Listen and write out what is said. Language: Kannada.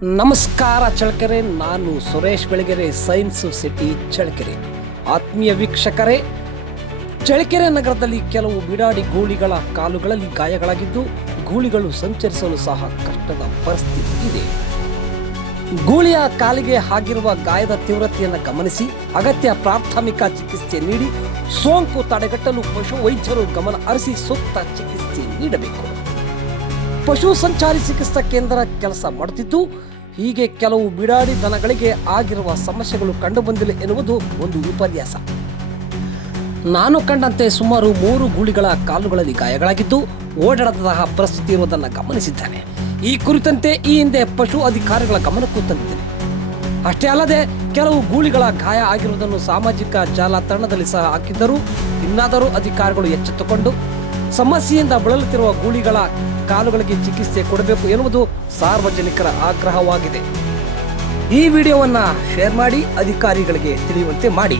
ನಮಸ್ಕಾರ ಚಳ್ಳಕೆರೆ. ನಾನು ಸುರೇಶ್ ಬೆಳಗೆರೆ, ಸೈನ್ಸ್ ಸಿಟಿ ಚಳ್ಳಕೆರೆ. ಆತ್ಮೀಯ ವೀಕ್ಷಕರೇ, ಚಳ್ಳಕೆರೆ ನಗರದಲ್ಲಿ ಕೆಲವು ಬಿಡಾಡಿ ಗೂಳಿಗಳ ಕಾಲುಗಳಲ್ಲಿ ಗಾಯಗಳಾಗಿದ್ದು ಗೂಳಿಗಳು ಸಂಚರಿಸಲು ಸಹ ಕಷ್ಟದ ಪರಿಸ್ಥಿತಿ ಇದೆ. ಗೂಳಿಯ ಕಾಲಿಗೆ ಆಗಿರುವ ಗಾಯದ ತೀವ್ರತೆಯನ್ನು ಗಮನಿಸಿ ಅಗತ್ಯ ಪ್ರಾಥಮಿಕ ಚಿಕಿತ್ಸೆ ನೀಡಿ ಸೋಂಕು ತಡೆಗಟ್ಟಲು ಪಶು ವೈದ್ಯರು ಗಮನ ಹರಿಸಿ ಸೂಕ್ತ ಚಿಕಿತ್ಸೆ ನೀಡಬೇಕು. ಪಶು ಸಂಚಾರಿ ಚಿಕಿತ್ಸಾ ಕೇಂದ್ರ ಕೆಲಸ ಮಾಡುತ್ತಿದ್ದು ಹೀಗೆ ಕೆಲವು ಬಿಡಾಡಿ ದನಗಳಿಗೆ ಆಗಿರುವ ಸಮಸ್ಯೆಗಳು ಕಂಡುಬಂದಿಲ್ಲ ಎನ್ನುವುದು ಒಂದು ವಿಪರ್ಯಾಸ. ನಾನು ಕಂಡಂತೆ ಸುಮಾರು 3 ಗೂಳಿಗಳ ಕಾಲುಗಳಲ್ಲಿ ಗಾಯಗಳಾಗಿದ್ದು ಓಡಾಡದಂತಹ ಪರಿಸ್ಥಿತಿ ಇರುವುದನ್ನು ಗಮನಿಸಿದ್ದೇನೆ. ಈ ಕುರಿತಂತೆ ಈ ಹಿಂದೆ ಪಶು ಅಧಿಕಾರಿಗಳ ಗಮನಕ್ಕೂ ತಂದಿದ್ದೇನೆ. ಅಷ್ಟೇ ಅಲ್ಲದೆ ಕೆಲವು ಗೂಳಿಗಳ ಗಾಯ ಆಗಿರುವುದನ್ನು ಸಾಮಾಜಿಕ ಜಾಲತಾಣದಲ್ಲಿ ಸಹ ಹಾಕಿದ್ದರೂ ಇನ್ನಾದರೂ ಅಧಿಕಾರಿಗಳು ಎಚ್ಚೆತ್ತುಕೊಂಡು ಸಮಸ್ಯೆಯಿಂದ ಬಳಲುತ್ತಿರುವ ಗೂಳಿಗಳ ಕಾಲುಗಳಿಗೆ ಚಿಕಿತ್ಸೆ ಕೊಡಬೇಕು ಎನ್ನುವುದು ಸಾರ್ವಜನಿಕರ ಆಗ್ರಹವಾಗಿದೆ. ಈ ವಿಡಿಯೋವನ್ನು ಶೇರ್ ಮಾಡಿ ಅಧಿಕಾರಿಗಳಿಗೆ ತಿಳಿಯುವಂತೆ ಮಾಡಿ.